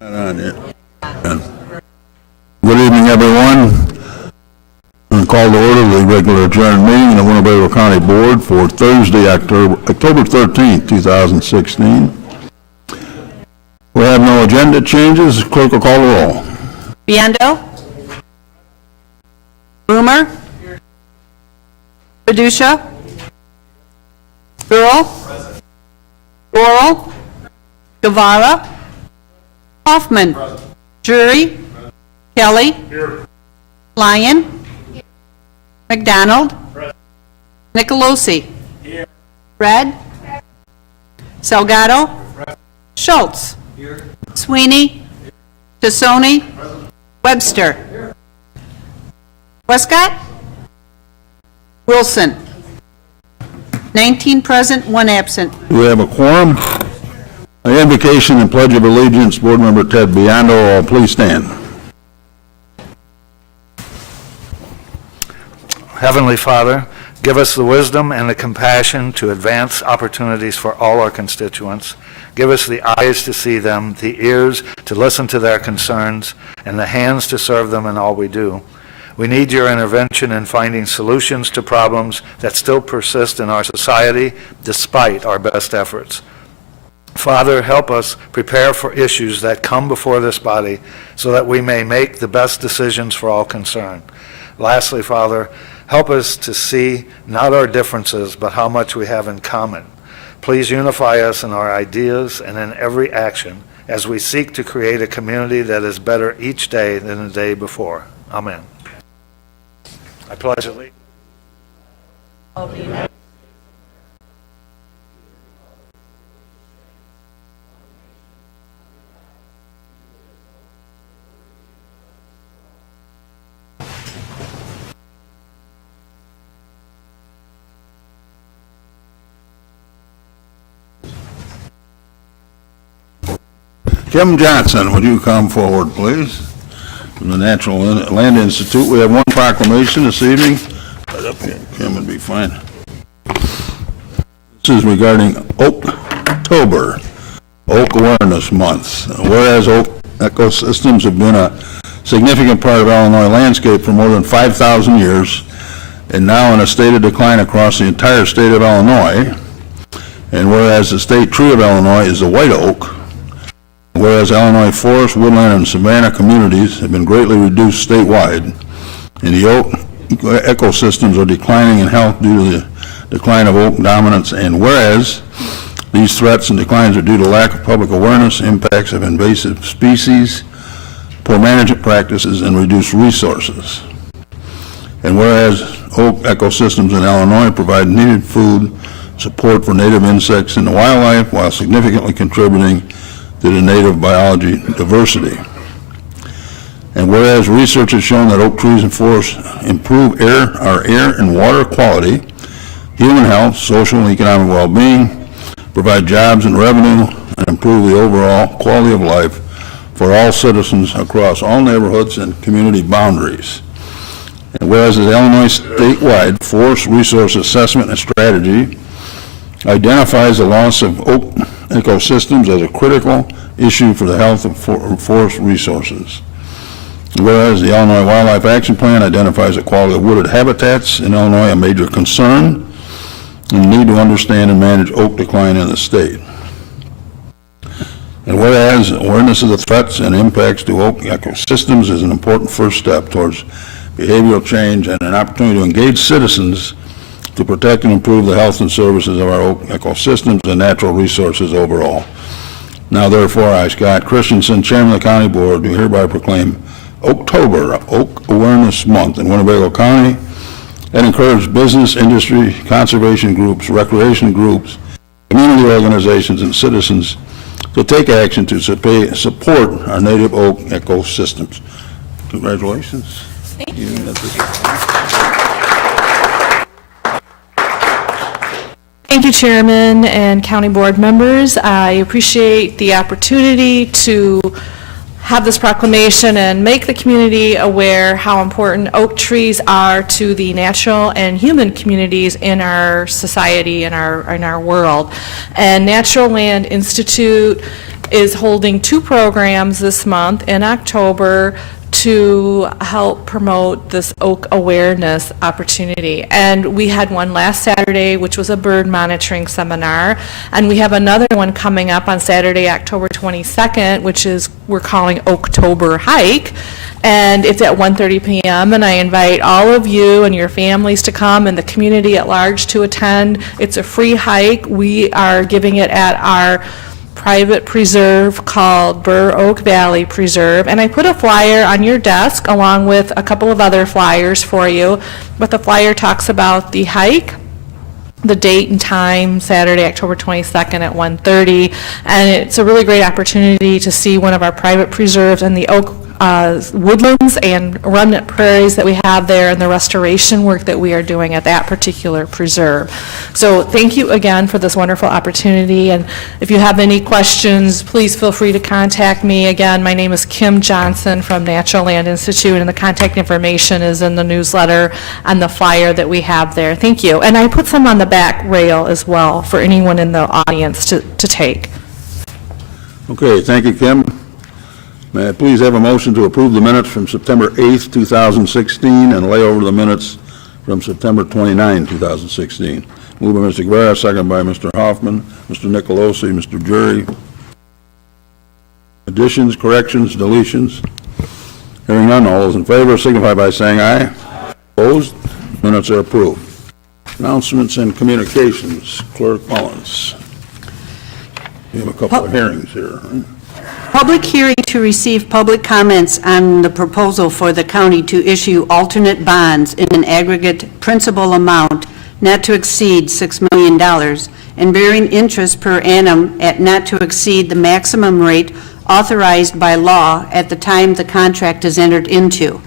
Good evening, everyone. I'm going to call to order the regular adjourned meeting of the Winnebago County Board for Thursday, October 13th, 2016. We have no agenda changes. Clerk will call the roll. Biendo? Boomer? Badusha? Earl? Laurel? Guevara? Hoffman? Drury? Kelly? Lyon? McDonald? Nicolosi? Red? Salgado? Schultz? Sweeney? Tassoni? Webster? Westcott? Wilson? 19 present, 1 absent. We have a quorum. The invocation and pledge of allegiance, Board Member Ted Biando. All please stand. Heavenly Father, give us the wisdom and the compassion to advance opportunities for all our constituents. Give us the eyes to see them, the ears to listen to their concerns, and the hands to serve them in all we do. We need your intervention in finding solutions to problems that still persist in our society despite our best efforts. Father, help us prepare for issues that come before this body so that we may make the best decisions for all concerned. Lastly, Father, help us to see not our differences, but how much we have in common. Please unify us in our ideas and in every action as we seek to create a community that is better each day than the day before. Amen. I pledge allegiance. Kim Johnson, would you come forward, please? From the Natural Land Institute, we have one proclamation this evening. Right up here, Kim would be fine. This is regarding Oaktober, Oak Awareness Month. Whereas oak ecosystems have been a significant part of Illinois landscape for more than 5,000 years, and now in a state of decline across the entire state of Illinois, and whereas the state tree of Illinois is the white oak, whereas Illinois forest, woodland, and savanna communities have been greatly reduced statewide, and the oak ecosystems are declining in health due to the decline of oak dominance, and whereas these threats and declines are due to lack of public awareness, impacts of invasive species, poor management practices, and reduced resources. And whereas oak ecosystems in Illinois provide needed food, support for native insects and the wildlife, while significantly contributing to the native biology diversity. And whereas research has shown that oak trees and forests improve our air and water quality, human health, social and economic well-being, provide jobs and revenue, and improve the overall quality of life for all citizens across all neighborhoods and community boundaries. And whereas the Illinois statewide Forest Resource Assessment and Strategy identifies the loss of oak ecosystems as a critical issue for the health of forest resources. Whereas the Illinois Wildlife Action Plan identifies the quality of wooded habitats in Illinois a major concern and need to understand and manage oak decline in the state. And whereas awareness of the threats and impacts to oak ecosystems is an important first step towards behavioral change and an opportunity to engage citizens to protect and improve the health and services of our oak ecosystems and natural resources overall. Now, therefore, I, Scott Christensen, Chairman of the County Board, do hereby proclaim Oaktober, Oak Awareness Month in Winnebago County, and encourage business, industry, conservation groups, recreation groups, community organizations, and citizens to take action to support our native oak ecosystems. Congratulations. Thank you. Thank you, Chairman and County Board members. I appreciate the opportunity to have this proclamation and make the community aware how important oak trees are to the natural and human communities in our society and in our world. And Natural Land Institute is holding 2 programs this month in October to help promote this oak awareness opportunity. And we had one last Saturday, which was a bird monitoring seminar, and we have another one coming up on Saturday, October 22nd, which is, we're calling Oaktober Hike, and it's at 1:30 p.m., and I invite all of you and your families to come and the community at large to attend. It's a free hike. We are giving it at our private preserve called Burr Oak Valley Preserve, and I put a flyer on your desk along with a couple of other flyers for you, but the flyer talks about the hike, the date and time, Saturday, October 22nd at 1:30, and it's a really great opportunity to see one of our private preserves and the oak woodlands and remnant prairies that we have there and the restoration work that we are doing at that particular preserve. So thank you again for this wonderful opportunity, and if you have any questions, please feel free to contact me. Again, my name is Kim Johnson from Natural Land Institute, and the contact information is in the newsletter and the flyer that we have there. Thank you. And I put some on the back rail as well for anyone in the audience to take. Okay, thank you, Kim. May I please have a motion to approve the minutes from September 8th, 2016, and lay over the minutes from September 29, 2016. Moved by Mr. Guevara, second by Mr. Hoffman, Mr. Nicolosi, Mr. Jury. Additions, corrections, deletions? Hearing none, all those in favor signify by saying aye. Opposed? Minutes are approved. Announcements and communications. Clerk Mullins. We have a couple of hearings here. Right? Public hearing to receive public comments on the proposal for the county to issue alternate bonds in an aggregate principal amount not to exceed $6 million and bearing interest per annum at not to exceed the maximum rate authorized by law at the time the contract is entered into,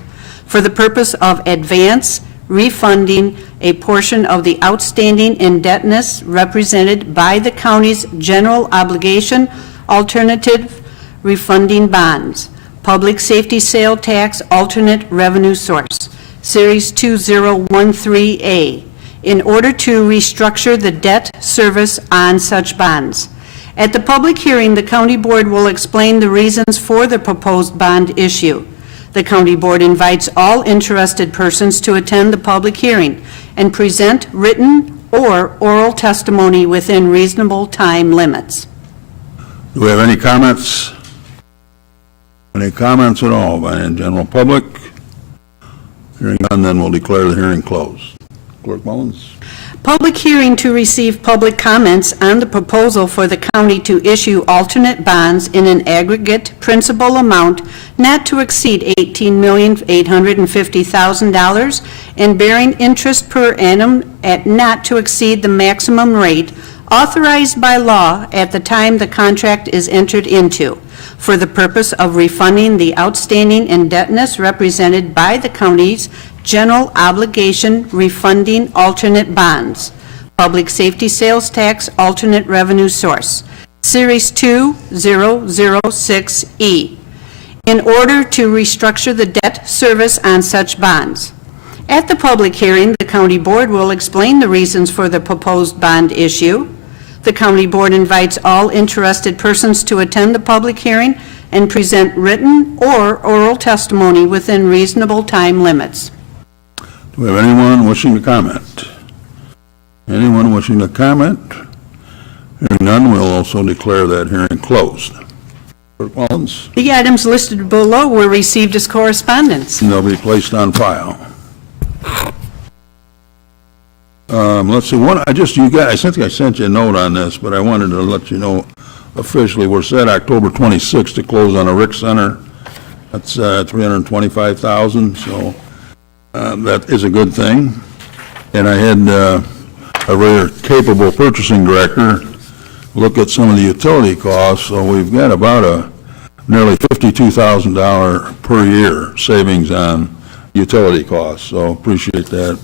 for the purpose of advance refunding a portion of the outstanding indebtedness represented by the county's general obligation alternative refunding bonds, public safety sale tax alternate revenue source, Series 2013A, in order to restructure the debt service on such bonds. At the public hearing, the county board will explain the reasons for the proposed bond issue. The county board invites all interested persons to attend the public hearing and present written or oral testimony within reasonable time limits. Do we have any comments? Any comments at all by the general public? Hearing none, then we'll declare the hearing closed. Clerk Mullins. Public hearing to receive public comments on the proposal for the county to issue alternate bonds in an aggregate principal amount not to exceed $18,850,000 and bearing interest per annum at not to exceed the maximum rate authorized by law at the time the contract is entered into, for the purpose of refunding the outstanding indebtedness represented by the county's general obligation refunding alternate bonds, public safety sales tax alternate revenue source, Series 2006E, in order to restructure the debt service on such bonds. At the public hearing, the county board will explain the reasons for the proposed bond issue. The county board invites all interested persons to attend the public hearing and present written or oral testimony within reasonable time limits. Do we have anyone wishing to comment? Anyone wishing to comment? Hearing none, we'll also declare that hearing closed. Clerk Mullins. The items listed below were received as correspondence. They'll be placed on file. Let's see, I think I sent you a note on this, but I wanted to let you know officially, we're set October 26th to close on a rec center. That's $325,000, so that is a good thing. And I had a very capable purchasing director look at some of the utility costs, so we've got about a nearly $52,000 per year savings on utility costs, so appreciate that.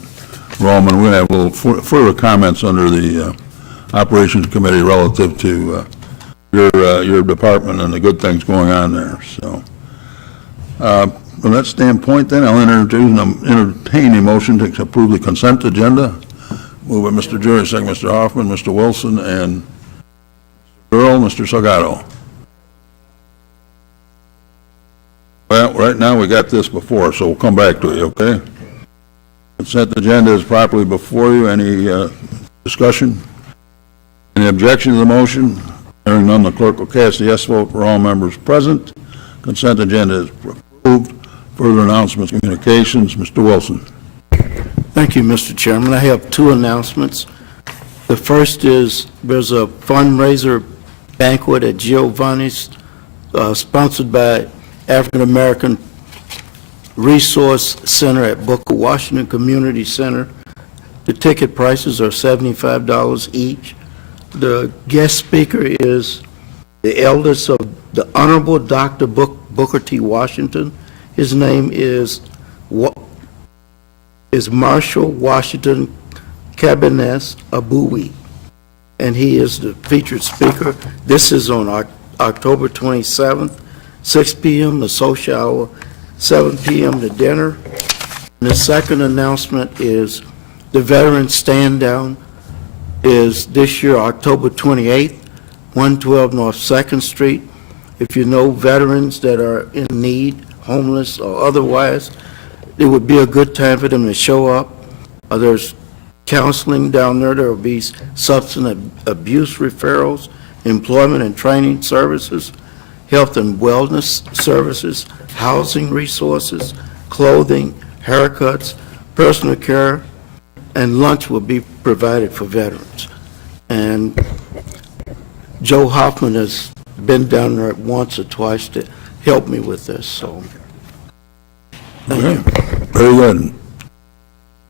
Roman, we're going to have a little further comments under the Operations Committee relative to your department and the good things going on there. So, from that standpoint, then I'll entertain a motion to approve the consent agenda. Moved by Mr. Jury, second Mr. Hoffman, Mr. Wilson, and Mr. Earl, Mr. Salgado. right now, we got this before, so we'll come back to you, okay? Consent agenda is properly before you. Any discussion? Any objection to the motion? Hearing none, the clerk will cast a yes vote for all members present. Consent agenda is approved. Further announcements, communications. Mr. Wilson. Thank you, Mr. Chairman. I have two announcements. The first is there's a fundraiser banquet at Giovanni's sponsored by African American Resource Center at Booker Washington Community Center. The ticket prices are $75 each. The guest speaker is the eldest of the Honorable Dr. Booker T. Washington. His name is Marshall Washington Cabinets Abui, and he is the featured speaker. This is on October 27th, 6 p.m. the social hour, 7 p.m. the dinner. And the second announcement is the Veterans Stand Down is this year, October 28th, 112 North 2nd Street. If you know veterans that are in need, homeless or otherwise, it would be a good time for them to show up. There's counseling down there. There will be substance abuse referrals, employment and training services, health and wellness services, housing resources, clothing, haircuts, personal care, and lunch will be provided for veterans. And Joe Hoffman has been down there once or twice to help me with this, so thank you. Very good.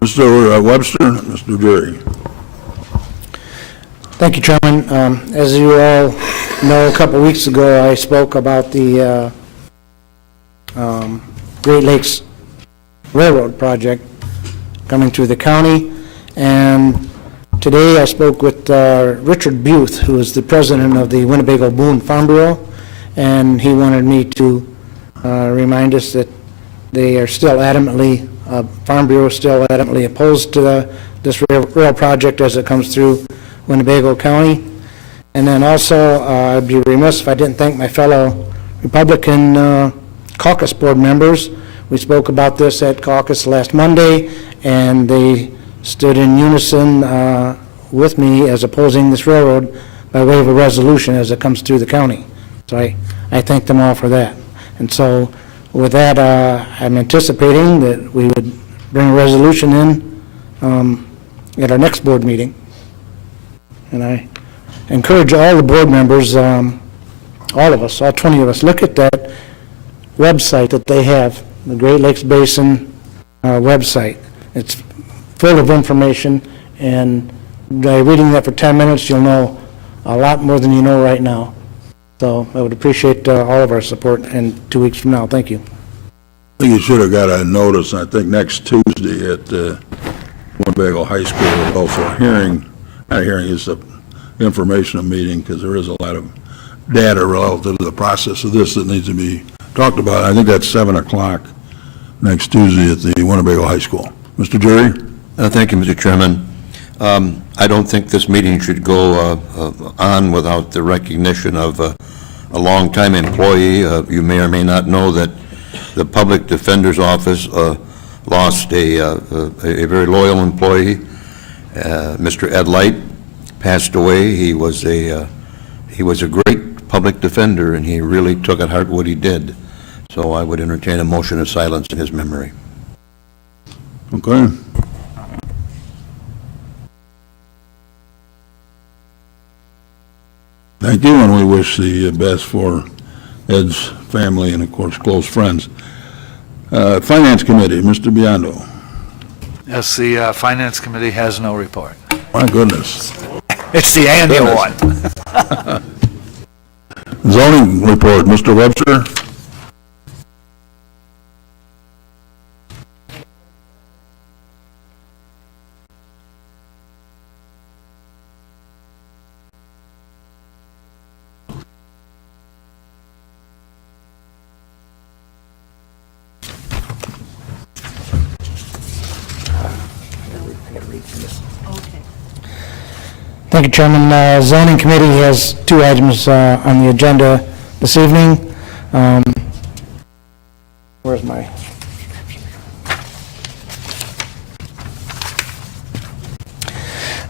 Mr. Webster, Mr. Jerry. Thank you, Chairman. As you all know, a couple of weeks ago, I spoke about the Great Lakes Railroad project coming through the county, and today I spoke with Richard Buth, who is the president of the Winnebago Boone Farm Bureau, and he wanted me to remind us that they are still adamantly, Farm Bureau is still adamantly opposed to this rail project as it comes through Winnebago County. And then also, I'd be remiss if I didn't thank my fellow Republican caucus board members. We spoke about this at caucus last Monday, and they stood in unison with me as opposing this railroad by way of a resolution as it comes through the county. So I thank them all for that. And so with that, I'm anticipating that we would bring a resolution in at our next board meeting. And I encourage all the board members, all of us, all 20 of us, look at that website that they have, the Great Lakes Basin website. It's full of information, and by reading that for 10 minutes, you'll know a lot more than you know right now. So I would appreciate all of our support in 2 weeks from now. Thank you. I think you should have got a notice. I think next Tuesday at Winnebago High School, there's also a hearing, not a hearing, it's an informational meeting, because there is a lot of data relative to the process of this that needs to be talked about. I think that's 7 o'clock next Tuesday at the Winnebago High School. Mr. Jerry? Thank you, Mr. Chairman. I don't think this meeting should go on without the recognition of a longtime employee. You may or may not know that the Public Defender's Office lost a very loyal employee. Mr. Ed Light passed away. He was a great public defender, and he really took at heart what he did. So I would entertain a motion of silence in his memory. Okay. Thank you, and we wish the best for Ed's family and, of course, close friends. Finance Committee, Mr. Biondo. Yes, the Finance Committee has no report. My goodness. It's the annual one. Zoning report, Mr. Webster. Thank you, Chairman. Zoning Committee has 2 items on the agenda this evening. Where's my?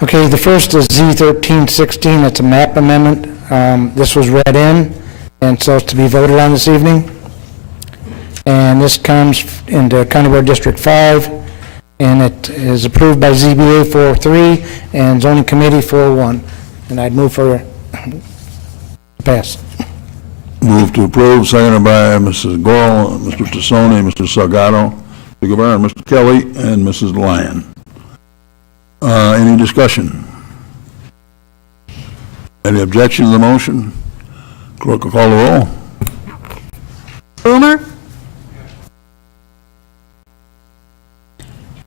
Okay, the first is Z1316. It's a map amendment. This was read in, and so it's to be voted on this evening. And this comes into County Board District 5, and it is approved by ZBA 4-3 and Zoning Committee 4-1. And I'd move for pass. Move to approve, seconded by Mrs. Gorel, Mr. Tassone, Mr. Salgado, Mr. Guevara, Mr. Kelly, and Mrs. Lyon. Any discussion? Any objection to the motion? Clerk will call the roll. Boomer?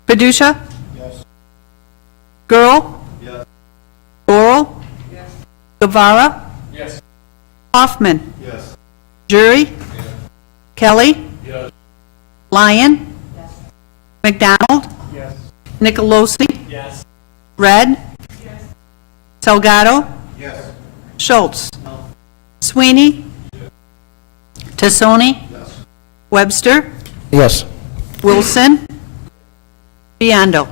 Padusha? Yes. Girl? Yes. Oral? Yes. Guevara? Yes. Hoffman? Yes. Jury? Yes. Kelly? Yes. Lyon? Yes. McDonald? Yes. Nicolosi? Yes. Red? Yes. Salgado? Yes. Schultz? No. Sweeney? Yes. Tassone? Yes. Webster? Yes. Wilson? Biondo?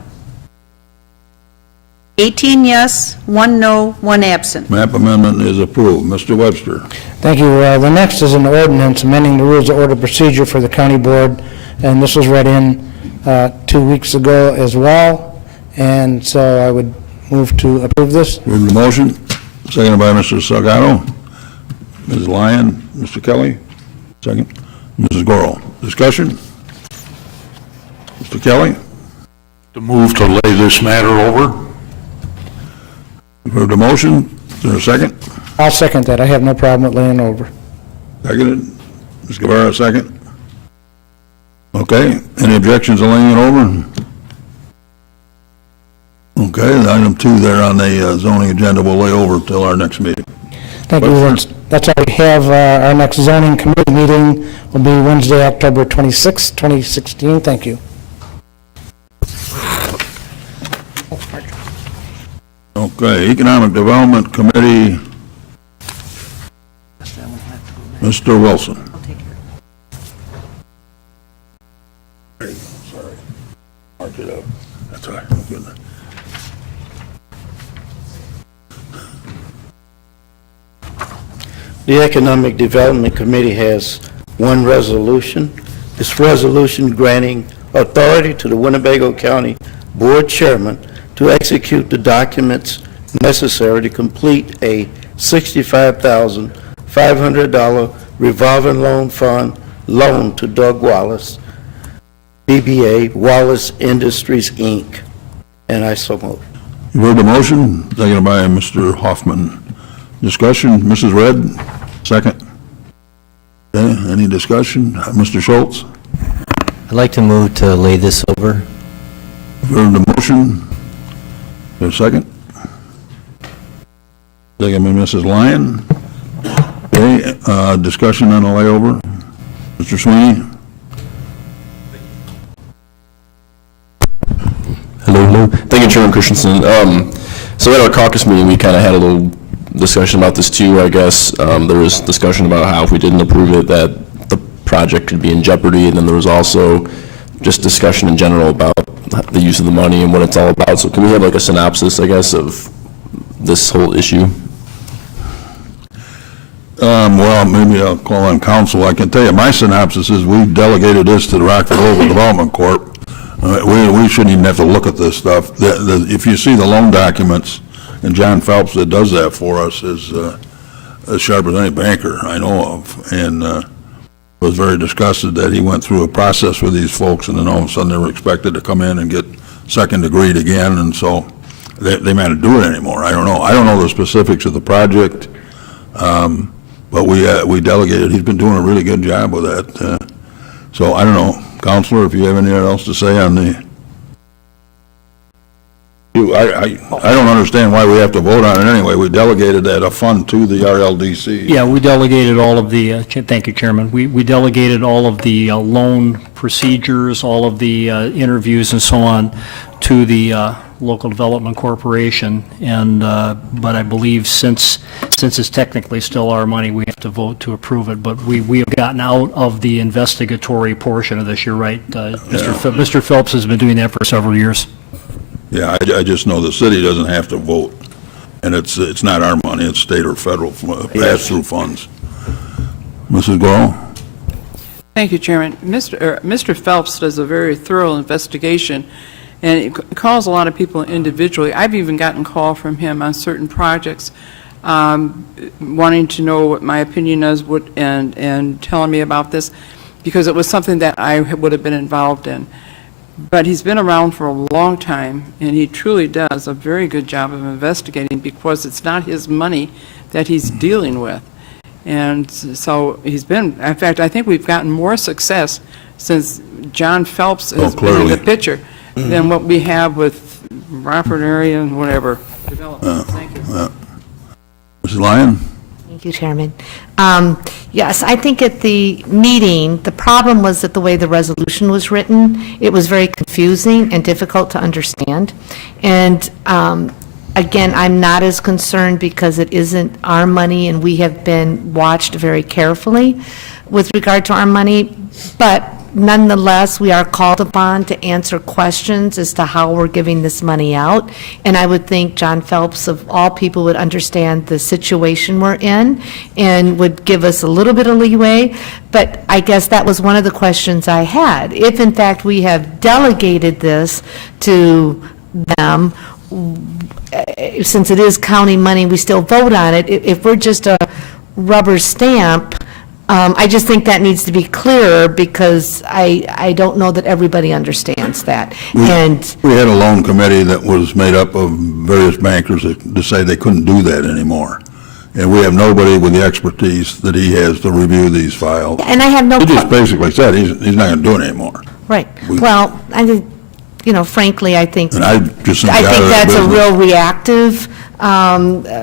18 yes, 1 no, 1 absent. Map amendment is approved. Mr. Webster. Thank you. The next is an ordinance amending the rules of order procedure for the county board, and this was read in 2 weeks ago as well, and so I would move to approve this. Move the motion, seconded by Mr. Salgado. Ms. Lyon, Mr. Kelly, second. Mrs. Gorel. Discussion? Mr. Kelly? To move to lay this matter over. You've heard the motion. Is there a second? I'll second that. I have no problem with laying over. Seconded. Ms. Guevara, second. Okay. Any objections to laying it over? Okay. Item 2 there on the zoning agenda will lay over till our next meeting. Thank you. That's all we have. Our next zoning committee meeting will be Wednesday, October 26, 2016. Thank you. Okay, Economic Development Committee, Mr. Wilson. Sorry. Mark it up. That's all right. Good. The Economic Development Committee has one resolution. This resolution granting authority to the Winnebago County Board Chairman to execute the documents necessary to complete a $65,500 revolving loan fund loan to Doug Wallace, DBA Wallace Industries, Inc. And I so move. You heard the motion, seconded by Mr. Hoffman. Discussion, Mrs. Red, second. Okay, any discussion? Mr. Schultz? I'd like to move to lay this over. You heard the motion. There a second? Second by Mrs. Lyon. Okay, discussion on the layover. Mr. Sweeney? Hello. Thank you, Chairman Christensen. So at our caucus meeting, we kind of had a little discussion about this too, I guess. There was discussion about how if we didn't approve it, that the project could be in jeopardy, and then there was also just discussion in general about the use of the money and what it's all about. So can we have like a synopsis, I guess, of this whole issue? Well, maybe I'll call on council. I can tell you, my synopsis is we delegated this to the Rockford Local Development Corp. We shouldn't even have to look at this stuff. If you see the loan documents, and John Phelps that does that for us is as sharp as any banker I know of, and was very disgusted that he went through a process with these folks, and then all of a sudden they were expected to come in and get second degreed again, and so they might not do it anymore. I don't know. I don't know the specifics of the project, but we delegated. He's been doing a really good job with that. So I don't know, Counselor, if you have anything else to say on the I don't understand why we have to vote on it anyway. We delegated that a fund to the RLDC. Yeah, we delegated all of the, thank you, Chairman. We delegated all of the loan procedures, all of the interviews and so on to the Local Development Corporation. And, but I believe since it's technically still our money, we have to vote to approve it. But we have gotten out of the investigatory portion of this. You're right. Mr. Phelps has been doing that for several years. Yeah, I just know the city doesn't have to vote, and it's not our money, it's state or federal pass-through funds. Mrs. Goro? Thank you, Chairman. Mr. Phelps does a very thorough investigation, and it calls a lot of people individually. I've even gotten call from him on certain projects, wanting to know what my opinion is, and telling me about this, because it was something that I would have been involved in. But he's been around for a long time, and he truly does a very good job of investigating, because it's not his money that he's dealing with. And so he's been, in fact, I think we've gotten more success since John Phelps has been in the picture than what we have with Rockford area and whatever development. Thank you. Mrs. Lyon? Thank you, Chairman. Yes, I think at the meeting, the problem was that the way the resolution was written, it was very confusing and difficult to understand. And again, I'm not as concerned because it isn't our money, and we have been watched very carefully with regard to our money. But nonetheless, we are called upon to answer questions as to how we're giving this money out. And I would think John Phelps, of all people, would understand the situation we're in and would give us a little bit of leeway. But I guess that was one of the questions I had. If, in fact, we have delegated this to them, since it is county money, we still vote on it. If we're just a rubber stamp, I just think that needs to be clearer, because I don't know that everybody understands that. And We had a loan committee that was made up of various bankers that decided they couldn't do that anymore. And we have nobody with the expertise that he has to review these files. I have no. He just basically said he's not going to do it anymore. Right. Well, I think, frankly, I think And I just think that's a real reactive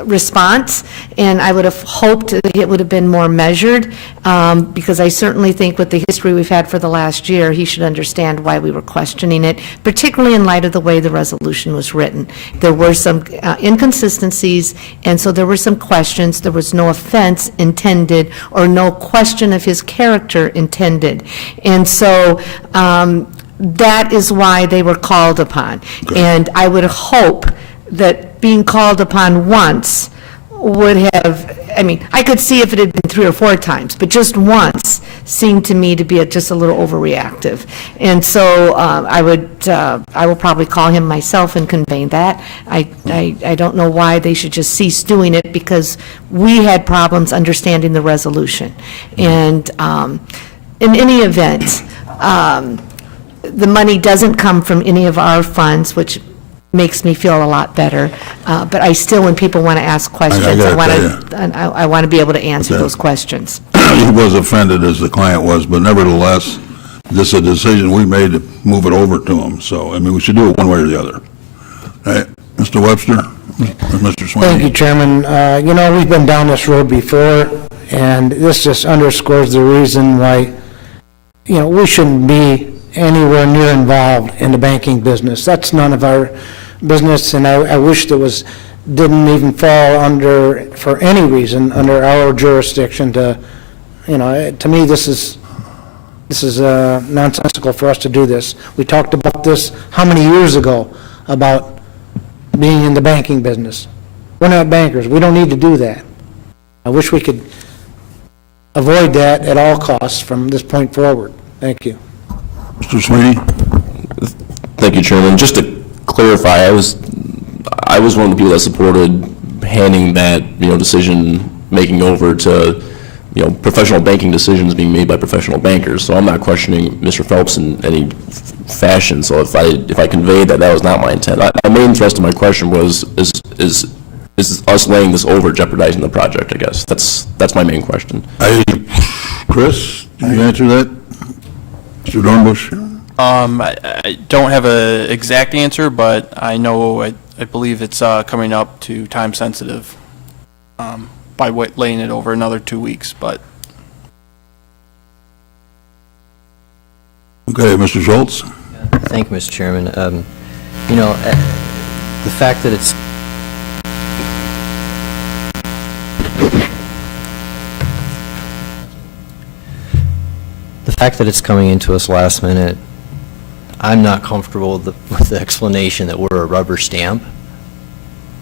response, and I would have hoped that it would have been more measured, because I certainly think with the history we've had for the last year, he should understand why we were questioning it, particularly in light of the way the resolution was written. There were some inconsistencies, and so there were some questions. There was no offense intended or no question of his character intended. And so that is why they were called upon. And I would hope that being called upon once would have, I could see if it had been 3 or 4 times, but just once seemed to me to be just a little overreactive. And so I will probably call him myself and convey that. I don't know why they should just cease doing it, because we had problems understanding the resolution. And in any event, the money doesn't come from any of our funds, which makes me feel a lot better. But I still, when people want to ask questions, I want to be able to answer those questions. He was offended, as the client was, but nevertheless, this is a decision we made to move it over to him. So, we should do it one way or the other. All right, Mr. Webster, or Mr. Sweeney? Thank you, Chairman. We've been down this road before, and this just underscores the reason why, we shouldn't be anywhere near involved in the banking business. That's none of our business, and I wish didn't even fall under, for any reason, under our jurisdiction to, to me, this is nonsensical for us to do this. We talked about this how many years ago, about being in the banking business. We're not bankers. We don't need to do that. I wish we could avoid that at all costs from this point forward. Thank you. Mr. Sweeney? Thank you, Chairman. Just to clarify, I was one of the people that supported handing that, decision making over to, professional banking decisions being made by professional bankers. So I'm not questioning Mr. Phelps in any fashion. So if I conveyed that was not my intent. The main thrust of my question was is us laying this over jeopardizing the project? I guess that's my main question. Chris, can you answer that? Mr. Dornbush? I don't have an exact answer, but I know I believe it's coming up to time sensitive by laying it over another 2 weeks, but Okay, Mr. Schultz? Thank you, Mr. Chairman. You know, the fact that it's coming into us last minute, I'm not comfortable with the explanation that we're a rubber stamp.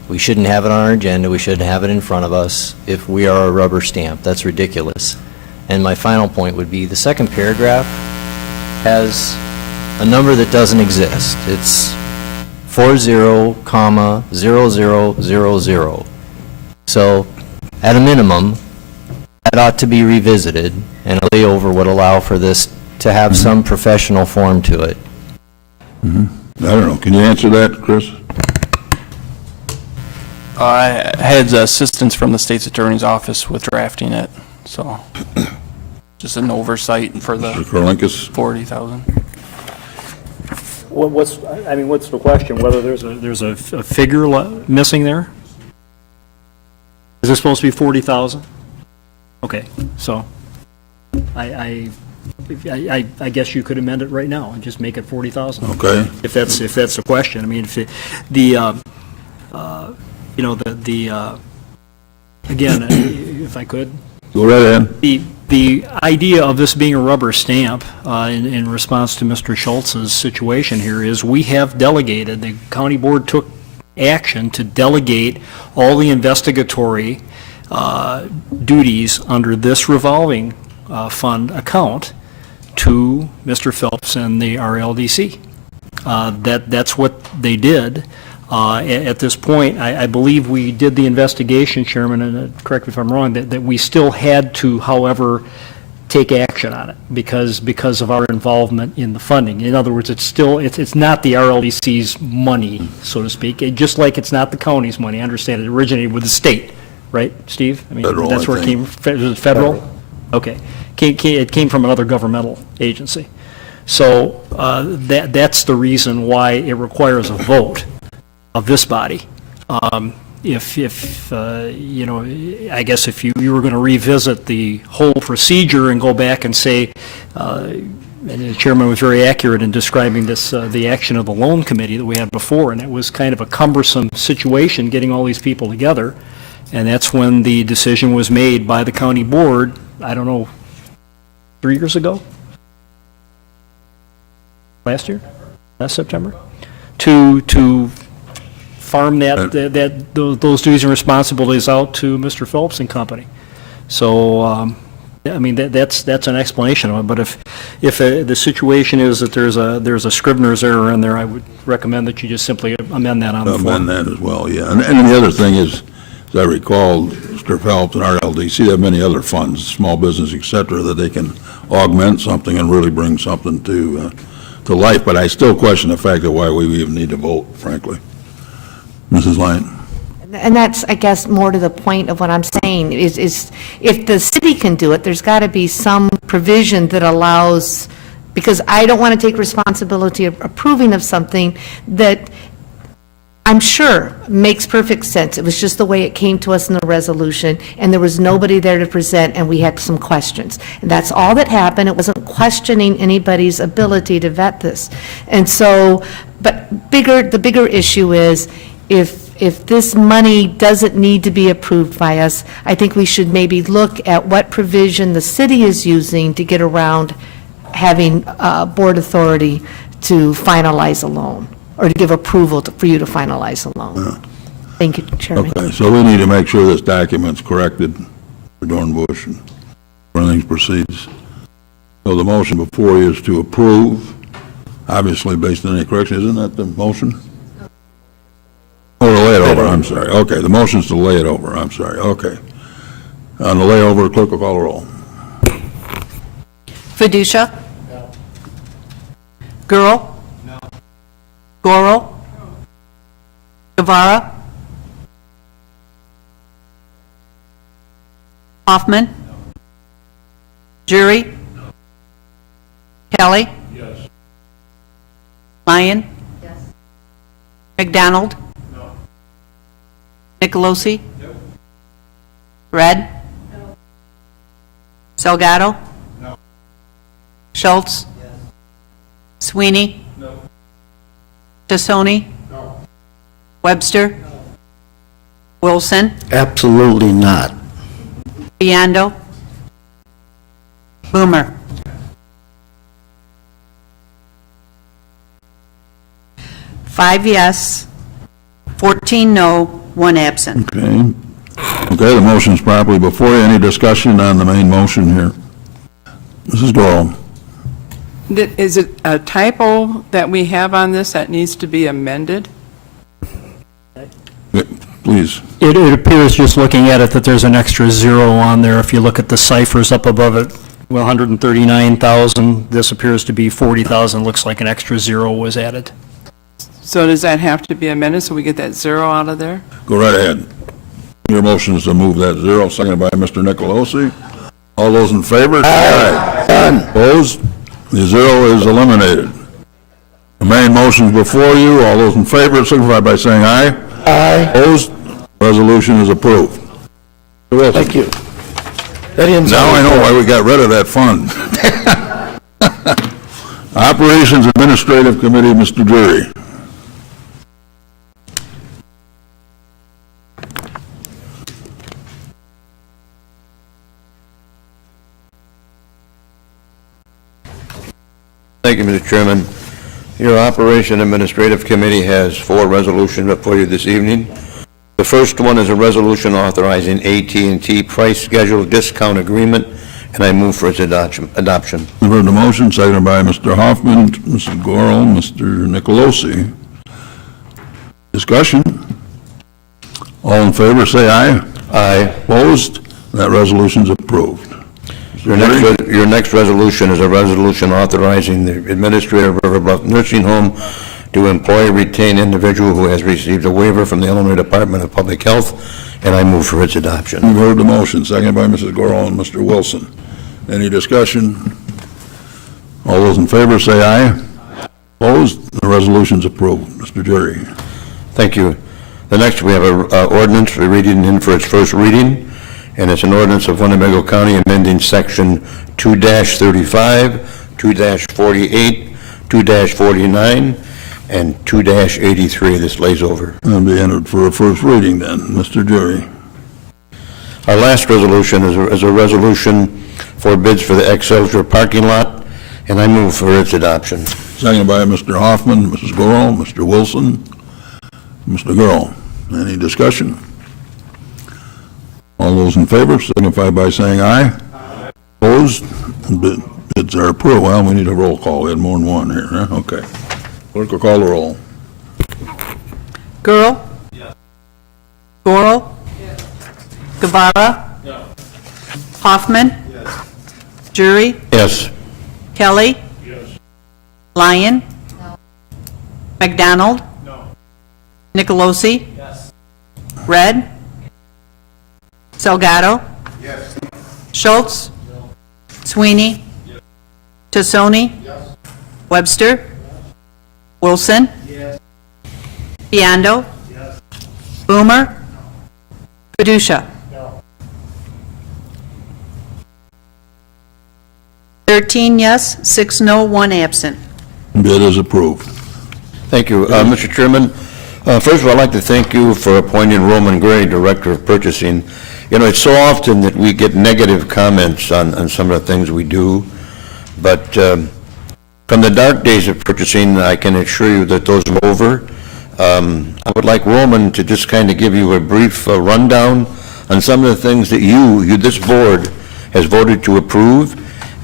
We shouldn't have it on our agenda. We shouldn't have it in front of us if we are a rubber stamp. That's ridiculous. And my final point would be the second paragraph has a number that doesn't exist. It's 40,0000. So, at a minimum, that ought to be revisited, and a layover would allow for this to have some professional form to it. I don't know. Can you answer that, Chris? I had assistance from the state's attorney's office with drafting it, so just an oversight for the Mr. Korlinkus? 40,000. What's the question? Whether there's a figure missing there? Is it supposed to be 40,000? Okay, so I guess you could amend it right now and just make it 40,000. Okay. If that's the question. I mean, if again, if I could. Go right ahead. The idea of this being a rubber stamp in response to Mr. Schultz's situation here is we have delegated, the county board took action to delegate all the investigatory duties under this revolving fund account to Mr. Phelps and the RLDC. That's what they did. At this point, I believe we did the investigation, Chairman, and correct me if I'm wrong, that we still had to, however, take action on it because of our involvement in the funding. In other words, it's not the RLDC's money, so to speak, just like it's not the county's money. I understand it originated with the state, right, Steve? I mean, Federal, that's where it came. Was it federal? Okay. It came from another governmental agency. So that's the reason why it requires a vote of this body. If you know, I guess if you were going to revisit the whole procedure and go back and say, and the chairman was very accurate in describing this, the action of the loan committee that we had before, and it was kind of a cumbersome situation getting all these people together, and that's when the decision was made by the county board, I don't know, 3 years ago? Last September? To farm those duties and responsibilities out to Mr. Phelps and company. So, I mean, that's an explanation of it. But if the situation is that there's a Scrivener's error in there, I would recommend that you just simply amend that on the floor. Amend that as well, yeah. And the other thing is, as I recall, Mr. Phelps and RLDC have many other funds, small business, et cetera, that they can augment something and really bring something to life. But I still question the fact that why we even need to vote, frankly. Mrs. Lyon. And that's, I guess, more to the point of what I'm saying, is if the city can do it, there's got to be some provision that allows, because I don't want to take responsibility of approving of something that I'm sure makes perfect sense. It was just the way it came to us in the resolution, and there was nobody there to present, and we had some questions. And that's all that happened. It wasn't questioning anybody's ability to vet this. And so, but the bigger issue is, if this money doesn't need to be approved by us, I think we should maybe look at what provision the city is using to get around having board authority to finalize a loan, or to give approval for you to finalize a loan. Thank you, Chairman. Okay, so we need to make sure this document's corrected for Dornbush and everything proceeds. So the motion before you is to approve, obviously based on any correction. Isn't that the motion? Oh, to lay it over, I'm sorry. Okay, the motion's to lay it over, I'm sorry, okay. On the layover, clerk will call the roll. Fiducia? No. Gurl? No. Goro? No. Guevara? Hoffman? No. Jury? No. Kelly? Yes. Lyon? Yes. McDonald? No. Nicolosi? Red? Salgado? Schultz? Sweeney? Tassoni? Webster? Wilson? Absolutely not. Biondo? Boomer? Five yes, 14 no, 1 absent. Okay. Okay, the motion's properly before you. Any discussion on the main motion here? Mrs. Doral? Is it a typo that we have on this that needs to be amended? Please. It appears, just looking at it, that there's an extra zero on there. If you look at the ciphers up above it, 139,000, this appears to be 40,000, looks like an extra zero was added. So does that have to be amended so we get that zero out of there? Go right ahead. Your motion is to move that zero, seconded by Mr. Nicolosi. All those in favor? Aye. Opposed? The zero is eliminated. The main motion's before you. All those in favor signify by saying aye. Aye. Opposed? Resolution is approved. Thank you. That ends Now I know why we got rid of that fund. Operations Administrative Committee, Mr. Drury. Thank you, Mr. Chairman. Your Operation Administrative Committee has 4 resolutions before you this evening. The first one is a resolution authorizing AT&T price schedule discount agreement, and I move for its adoption. You've heard the motion, seconded by Mr. Hoffman, Mrs. Gorel, Mr. Nicolosi. Discussion? All in favor, say aye. Aye. Opposed? That resolution's approved. Your next resolution is a resolution authorizing the administrator of River Bluff Nursing Home to employ or retain individual who has received a waiver from the Illinois Department of Public Health, and I move for its adoption. You've heard the motion, seconded by Mrs. Gorel and Mr. Wilson. Any discussion? All those in favor say aye. Opposed? The resolution's approved. Mr. Jury. Thank you. The next, we have an ordinance for reading in for its first reading, and it's an ordinance of Winnebago County amending Section 2-35, 2-48, 2-49, and 2-83. This lays over. That'll be entered for a first reading then. Mr. Jury. Our last resolution is a resolution for bids for the Excelsior parking lot, and I move for its adoption. Seconded by Mr. Hoffman, Mrs. Gorel, Mr. Wilson, Mr. Gorel. Any discussion? All those in favor signify by saying aye. Aye. Opposed? Bids are approved. Well, we need a roll call. We had more than one here, huh? Okay. Clerk will call the roll. Girl? Yes. Gorel? Yes. Guevara? No. Hoffman? Yes. Jury? Yes. Kelly? Yes. Lyon? No. McDonald? No. Nicolosi? Yes. Red? Salgado? Yes. Schultz? No. Sweeney? Yes. Tassoni? Yes. Webster? Yes. Wilson? Yes. Biondo? Yes. Boomer? No. Padusha? No. 13 yes, 6 no, 1 absent. Bid is approved. Thank you. Mr. Chairman, first of all, I'd like to thank you for appointing Roman Gray, Director of Purchasing. You know, it's so often that we get negative comments on some of the things we do, but from the dark days of purchasing, I can assure you that those are over. I would like Roman to just kind of give you a brief rundown on some of the things that this board has voted to approve,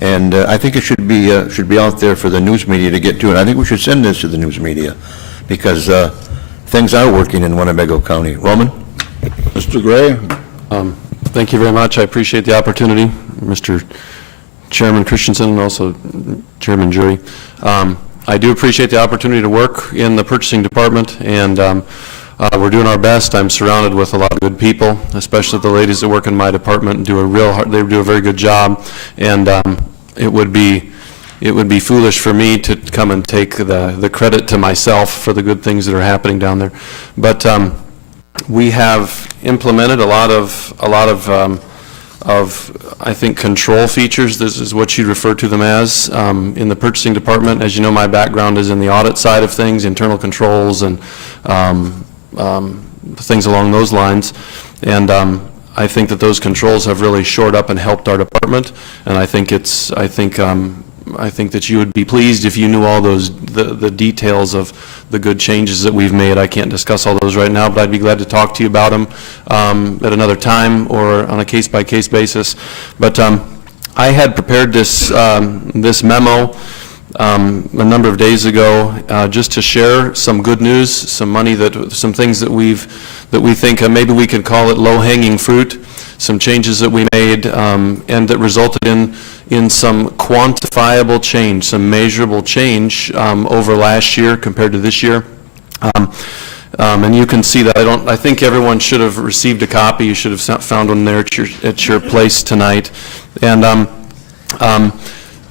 and I think it should be out there for the news media to get to, and I think we should send this to the news media, because things are working in Winnebago County. Roman? Mr. Gray? Thank you very much. I appreciate the opportunity, Mr. Chairman Christensen and also Chairman Jury. I do appreciate the opportunity to work in the purchasing department, and we're doing our best. I'm surrounded with a lot of good people, especially the ladies that work in my department and they do a very good job, and it would be foolish for me to come and take the credit to myself for the good things that are happening down there. But we have implemented a lot of I think, control features. This is what you refer to them as in the purchasing department. As you know, my background is in the audit side of things, internal controls and things along those lines. And I think that those controls have really shored up and helped our department. And I think I think that you would be pleased if you knew all the details of the good changes that we've made. I can't discuss all those right now, but I'd be glad to talk to you about them at another time or on a case-by-case basis. But I had prepared this memo a number of days ago just to share some good news, some things that we think maybe we could call it low-hanging fruit, some changes that we made and that resulted in some quantifiable change, some measurable change over last year compared to this year. And you can see that. I think everyone should have received a copy. You should have found one there at your place tonight. And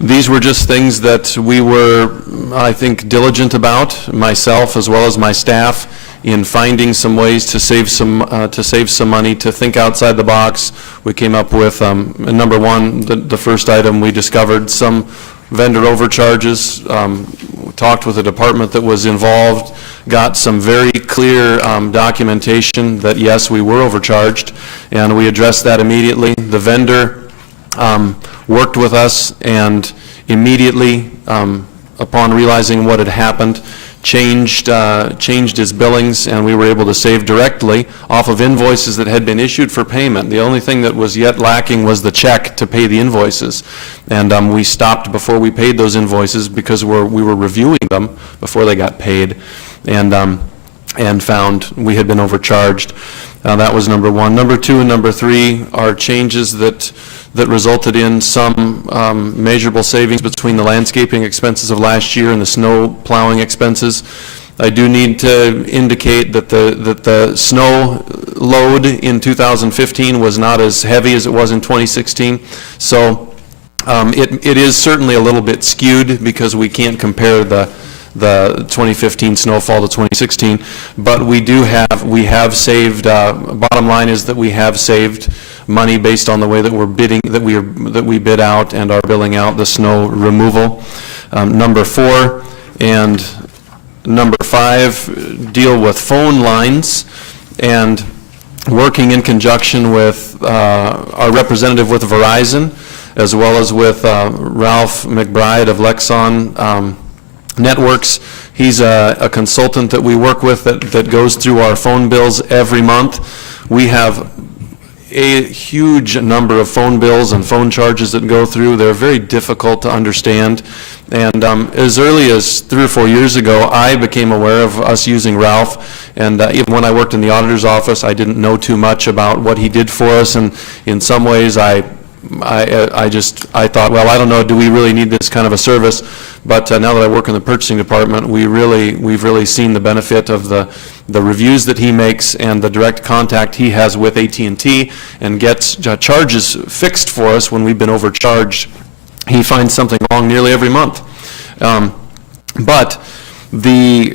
these were just things that we were, I think, diligent about, myself as well as my staff, in finding some ways to save some money, to think outside the box. We came up with number one, the first item, we discovered some vendor overcharges, talked with the department that was involved, got some very clear documentation that yes, we were overcharged, and we addressed that immediately. The vendor worked with us and immediately, upon realizing what had happened, changed his billings, and we were able to save directly off of invoices that had been issued for payment. The only thing that was yet lacking was the check to pay the invoices. And we stopped before we paid those invoices because we were reviewing them before they got paid, and found we had been overcharged. That was number one. Number two and number three are changes that resulted in some measurable savings between the landscaping expenses of last year and the snow plowing expenses. I do need to indicate that the snow load in 2015 was not as heavy as it was in 2016. So it is certainly a little bit skewed because we can't compare the 2015 snowfall to 2016, but we have saved, bottom line is that we have saved money based on the way that we're bidding, that we bid out and are billing out the snow removal. Number 4 and number 5 deal with phone lines, and working in conjunction with our representative with Verizon, as well as with Ralph McBride of Lexon Networks. He's a consultant that we work with that goes through our phone bills every month. We have a huge number of phone bills and phone charges that go through. They're very difficult to understand. And as early as 3 or 4 years ago, I became aware of us using Ralph. And even when I worked in the auditor's office, I didn't know too much about what he did for us. And in some ways, I thought, well, I don't know, do we really need this kind of a service? But now that I work in the purchasing department, we've really seen the benefit of the reviews that he makes and the direct contact he has with AT&T, and gets charges fixed for us when we've been overcharged. He finds something wrong nearly every month. But we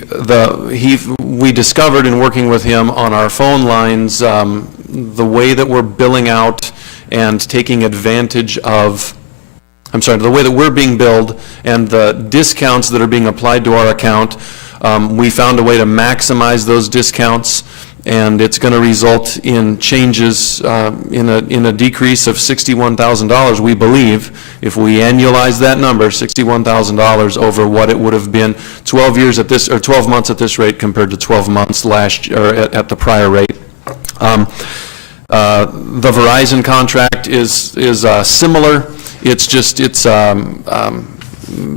discovered in working with him on our phone lines the way that we're billing out and taking advantage of, the way that we're being billed and the discounts that are being applied to our account. We found a way to maximize those discounts, and it's going to result in changes in a decrease of $61,000, we believe, if we annualize that number, $61,000 over what it would have been 12 months at this rate compared to 12 months last year at the prior rate. The Verizon contract is similar. It's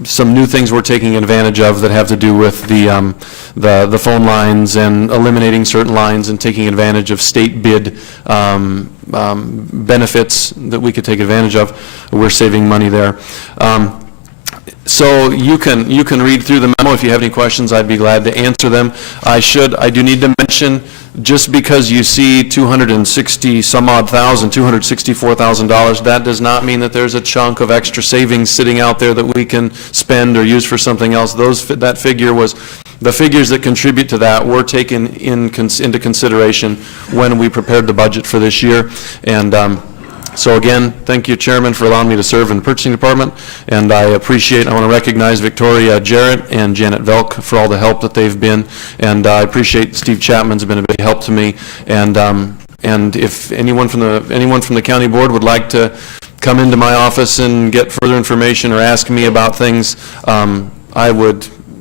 some new things we're taking advantage of that have to do with the phone lines and eliminating certain lines and taking advantage of state bid benefits that we could take advantage of. We're saving money there. So you can read through the memo. If you have any questions, I'd be glad to answer them. I do need to mention, just because you see $264,000, that does not mean that there's a chunk of extra savings sitting out there that we can spend or use for something else. That figure was the figures that contribute to that were taken into consideration when we prepared the budget for this year. And so again, thank you, Chairman, for allowing me to serve in the purchasing department, and I want to recognize Victoria Jarrett and Janet Velk for all the help that they've been, and I appreciate Steve Chapman's been a big help to me, and if anyone from the county board would like to come into my office and get further information or ask me about things,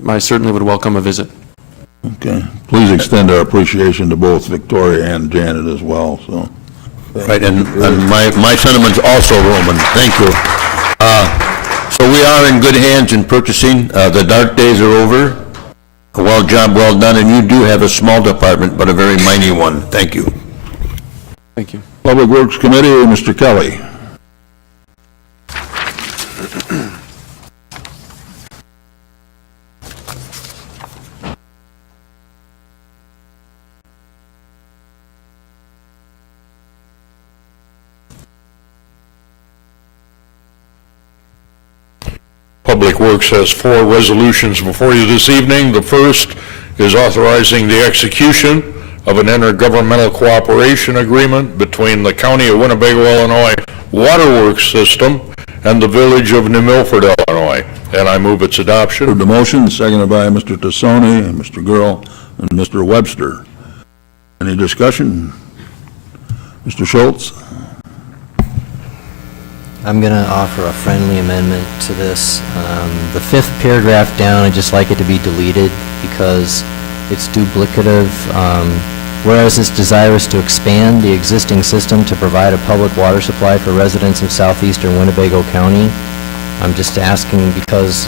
I certainly would welcome a visit. Okay. Please extend our appreciation to both Victoria and Janet as well, so. Right, and my sentiments also, Roman, thank you. So we are in good hands in purchasing. The dark days are over. A job well done, and you do have a small department, but a very mighty one. Thank you. Thank you. Public Works Committee, Mr. Kelly. Public Works has 4 resolutions before you this evening. The first is authorizing the execution of an intergovernmental cooperation agreement between the County of Winnebago, Illinois Waterworks System and the Village of New Milford, Illinois, and I move its adoption. Heard the motion, seconded by Mr. Tassoni, Mr. Gurl, and Mr. Webster. Any discussion? Mr. Schultz? I'm going to offer a friendly amendment to this. The 5th paragraph down, I'd just like it to be deleted because it's duplicative. Whereas it's desirous to expand the existing system to provide a public water supply for residents of southeastern Winnebago County. I'm just asking because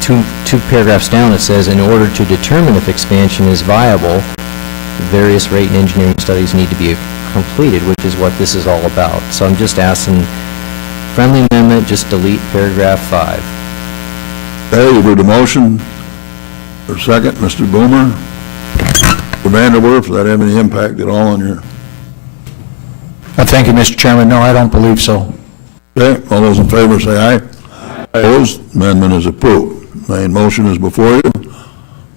two paragraphs down it says, in order to determine if expansion is viable, various rate and engineering studies need to be completed, which is what this is all about. So I'm just asking, friendly amendment, just delete paragraph 5. Okay, you've heard the motion. For second, Mr. Boomer. Mr. Vanderwerf, does that have any impact at all on your? Thank you, Mr. Chairman. No, I don't believe so. Okay, all those in favor say aye. Opposed? Amendment is approved. Main motion is before you.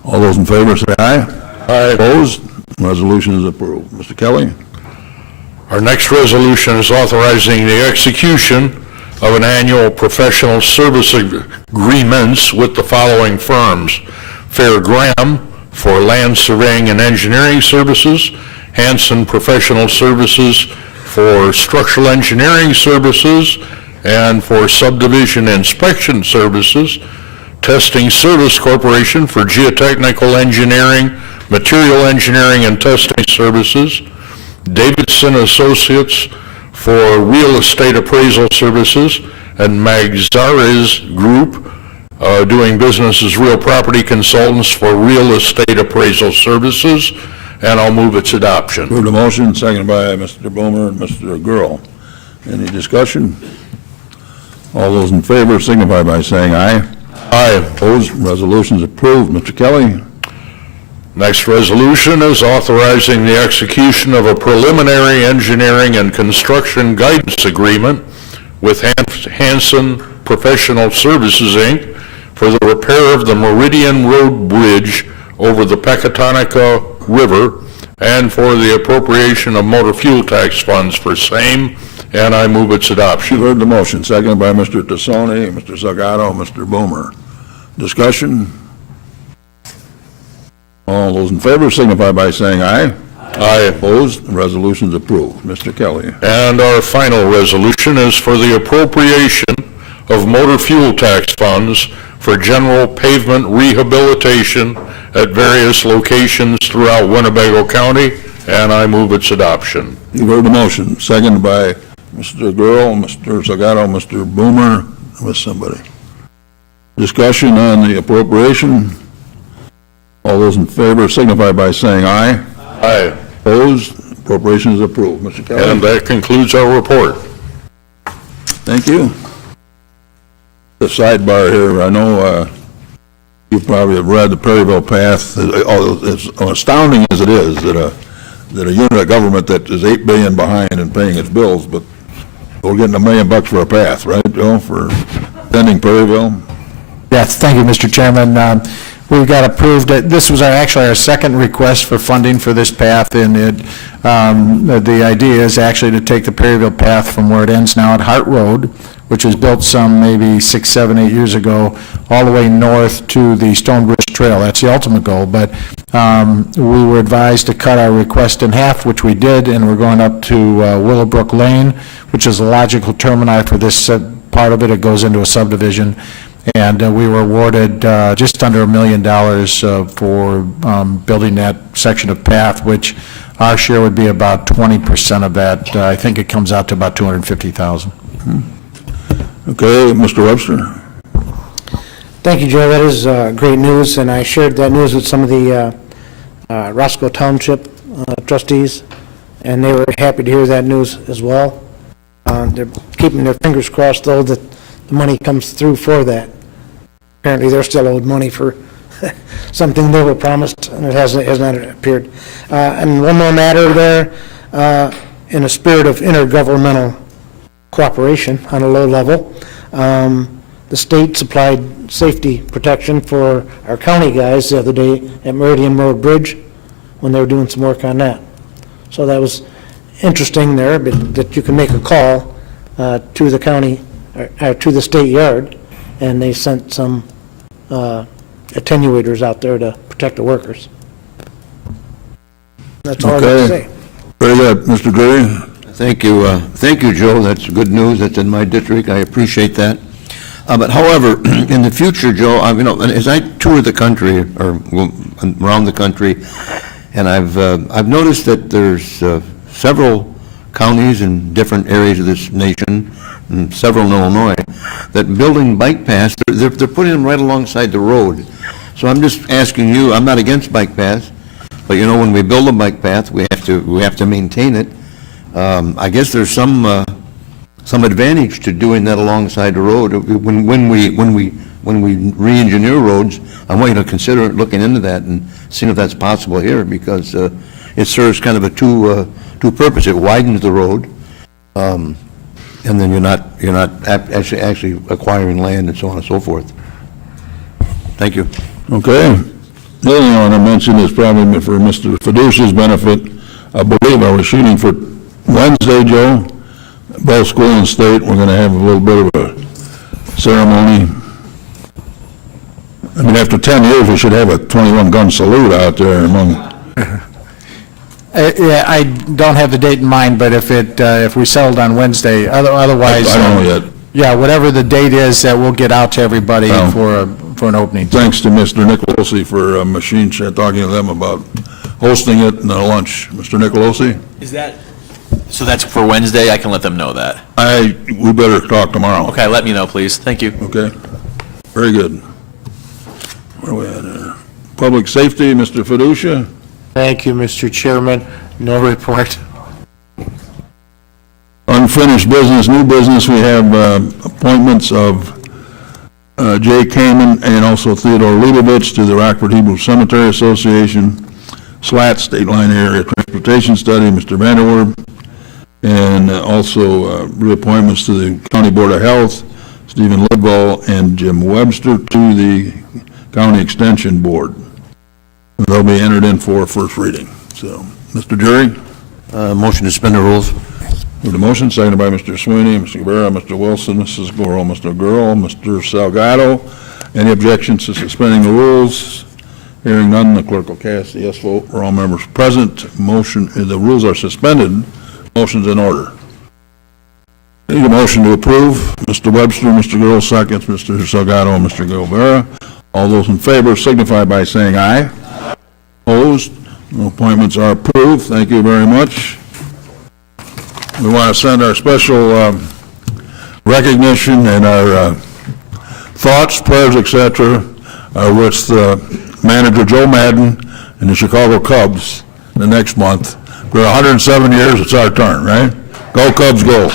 All those in favor say aye. Aye. Opposed? Resolution is approved. Mr. Kelly? Our next resolution is authorizing the execution of an annual professional service agreements with the following firms: Fair Graham for land surveying and engineering services, Hanson Professional Services for structural engineering services and for subdivision inspection services, Testing Service Corporation for geotechnical engineering, material engineering and testing services, Davidson Associates for real estate appraisal services, and Magzares Group doing business as real property consultants for real estate appraisal services, and I'll move its adoption. Heard the motion, seconded by Mr. Boomer and Mr. Gurl. Any discussion? All those in favor signify by saying aye. Aye. Opposed? Resolution is approved. Mr. Kelly? Next resolution is authorizing the execution of a preliminary engineering and construction guidance agreement with Hanson Professional Services, Inc. for the repair of the Meridian Road Bridge over the Pecatonica River and for the appropriation of motor fuel tax funds for same, and I move its adoption. You've heard the motion, seconded by Mr. Tassoni, Mr. Zagato, Mr. Boomer. Discussion? All those in favor signify by saying aye. Aye. Opposed? The resolution is approved. Mr. Kelly. And our final resolution is for the appropriation of motor fuel tax funds for general pavement rehabilitation at various locations throughout Winnebago County, and I move its adoption. You've heard the motion, seconded by Mr. Gurl, Mr. Zagato, Mr. Boomer, with somebody. Discussion on the appropriation. All those in favor signify by saying aye. Aye. Opposed? Appropriation is approved. Mr. Kelly. And that concludes our report. Thank you. The sidebar here, I know you probably have read the Perryville Path. As astounding as it is that a unit of government that is $8 billion behind in paying its bills, but we're getting $1 million for a path, right, Joe, for sending Perryville? Yes, thank you, Mr. Chairman. we got approved, this was actually our second request for funding for this path, and the idea is actually to take the Perryville path from where it ends now at Hart Road, which was built some maybe 6, 7, 8 years ago, all the way north to the Stonebridge Trail. That's the ultimate goal, but we were advised to cut our request in half, which we did, and we're going up to Willowbrook Lane, which is a logical termini for this part of it. It goes into a subdivision, and we were awarded just under $1 million for building that section of path, which our share would be about 20% of that. I think it comes out to about $250,000. Okay, Mr. Webster. Thank you, Joe. That is great news, and I shared that news with some of the Roscoe Township trustees, and they were happy to hear that news as well. They're keeping their fingers crossed, though, that the money comes through for that. Apparently, they're still owed money for something they were promised, and it has not appeared. And one more matter there, in a spirit of intergovernmental cooperation on a low level, the state supplied safety protection for our county guys the other day at Meridian Road Bridge when they were doing some work on that. So that was interesting there, but that you can make a call to the county, or to the state yard, and they sent some attenuators out there to protect the workers. That's all I got to say. Very good. Mr. Gray? Thank you, Joe. That's good news. That's in my district. I appreciate that. But however, in the future, Joe, as I tour the country or around the country, and I've noticed that there's several counties in different areas of this nation, and several in Illinois, that building bike paths, they're putting them right alongside the road. So I'm just asking you, I'm not against bike paths, but when we build a bike path, we have to maintain it. I guess there's some advantage to doing that alongside the road. When we re-engineer roads, I want you to consider looking into that and seeing if that's possible here, because it serves kind of a two purpose. It widens the road, and then you're not actually acquiring land and so on and so forth. Thank you. Okay. The other thing I want to mention is probably for Mr. Fiducia's benefit. I believe I was shooting for Wednesday, Joe, both school and state. We're going to have a little bit of a ceremony. I mean, after 10 years, we should have a 21-gun salute out there among... Yeah, I don't have the date in mind, but if we settled on Wednesday, otherwise... I don't know yet. Yeah, whatever the date is, that we'll get out to everybody for an opening. Thanks to Mr. Nicolosi for Machine Shed, talking to them about hosting it and the lunch. Mr. Nicolosi? So that's for Wednesday? I can let them know that. We better talk tomorrow. Okay, let me know, please. Thank you. Okay. Very good. Where are we at? Public safety, Mr. Fiducia? Thank you, Mr. Chairman. No report. Unfinished business, new business, we have appointments of Jay Kamen and also Theodore Leibovitz to the Rockford Hebrew Cemetery Association, SLAT, State Line Area Transportation Study, Mr. Vanderwerb, and also reappointments to the County Board of Health, Stephen Lidwell and Jim Webster to the County Extension Board. They'll be entered in for first reading. So, Mr. Jury? Motion to suspend the rules. With the motion, seconded by Mr. Sweeney, Mr. Guevara, Mr. Wilson, Mrs. Goro, Mr. Gurl, Mr. Salgado. Any objections to suspending the rules? Hearing none, the clerk will cast the yes vote for all members present. The rules are suspended. Motion's in order. Need a motion to approve. Mr. Webster, Mr. Gurl, seconds, Mr. Salgado, and Mr. Guevara. All those in favor signify by saying aye. Opposed? No appointments are approved. Thank you very much. We want to send our special recognition and our thoughts, prayers, etc., with manager Joe Madden and the Chicago Cubs the next month. For 107 years, it's our turn, right? Go Cubs, go.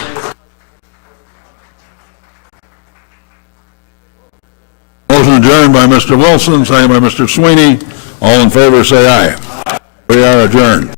Motion adjourned by Mr. Wilson, second by Mr. Sweeney. All in favor, say aye. We are adjourned.